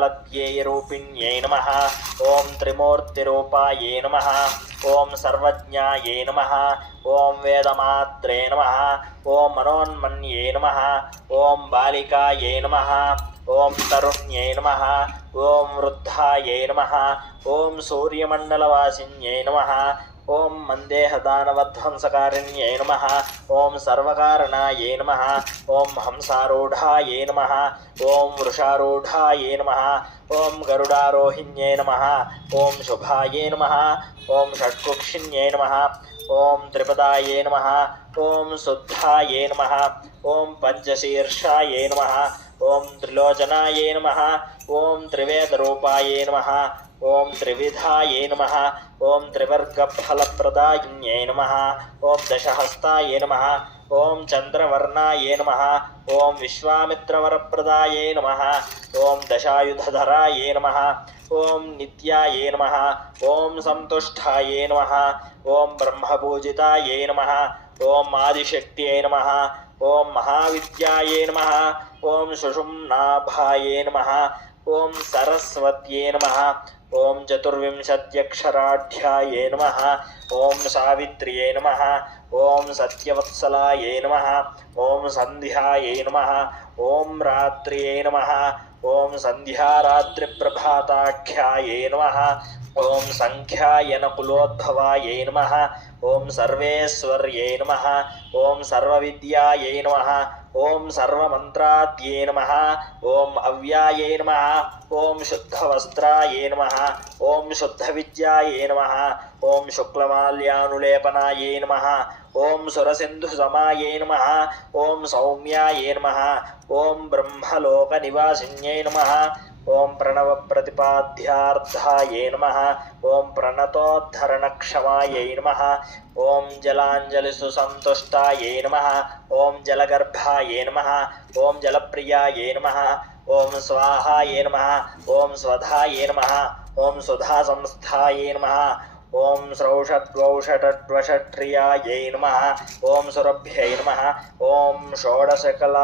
लद्यैरूपिण्यै नमः। ओं त्रिमूर्तिरूपायै नमः। ओं सर्वज्ञायै नमः। ओं वेदमात्रे नमः। ओं मनोन्मन्ये नमः। ओं बालिकायै नमः। ओं तरुण्यै नमः। ओं वृद्धायै नमः। ओं सूर्यमण्डलवासिन्यै नमः। ओं मन्देहदानवध्वंसकारिण्यै नमः। ओं सर्वकारणायै नमः। ओं हंसारूढायै नमः। ओं वृषारूढायै नमः। ओं गरुडारोहिण्यै नमः। ओं शुभायै नमः। ओं षट्कुक्षिण्यै नमः। ओं त्रिपदायै नमः। ओं शुद्धायै नमः। ओं पञ्चशीर्षायै नमः। ओं त्रिलोचनायै नमः। ओं त्रिवेदरूपायै नमः। ओं त्रिविधायै नमः। ओं त्रिवर्गफलप्रदायिन्यै नमः। ओं दशहस्तायै नमः। ओं चन्द्रवर्णायै नमः। ओं विश्वामित्रवरप्रदायै नमः। ओं दशायुधधरायै नमः। ओं नित्यायै नमः। ओं सन्तुष्टायै नमः। ओं ब्रह्मपूजितायै नमः। ओं आदिशक्त्यै नमः। ओं महाविद्यायै नमः। ओं सुषुम्नाभायै नमः। ओं सरस्वत्यै नमः। ओं चतुर्विंशत्यक्षराढ्यायै नमः। ओं सावित्र्यै नमः। ओं सत्यवत्सलायै नमः। ओं सन्ध्यायै नमः। ओं रात्र्यै नमः। ओं सन्ध्यारात्रिप्रभाताख्यायै नमः। ओं सङ्ख्यायनकुलोद्भवायै नमः। ओं सर्वेश्वर्यै नमः। ओं सर्वविद्यायै नमः। ओं सर्वमन्त्राद्यै नमः। ओं अव्यायै नमः। ओं शुद्धवस्त्रायै नमः। ओं शुद्धविद्यायै नमः। ओं शुक्लमाल्यानुलेपनायै नमः। ओं सुरसिन्धुसमायै नमः। ओं सौम्यायै नमः। ओं ब्रह्मलोकनिवासिन्यै नमः। ओं प्रणवप्रतिपाद्यार्थायै नमः। ओं प्रणतोद्धरणक्षमायै नमः। ओं जलाञ्जलिसुसन्तुष्टायै नमः। ओं जलगर्भायै नमः। ओं जलप्रियायै नमः। ओं स्वाहायै नमः। ओं स्वधायै नमः। ओं सुधासंस्थायै नमः। ओं स्रौषट्वौषटड्वषट्क्रियायै नमः। ओं सुरभ्यै नमः। ओं षोडशकला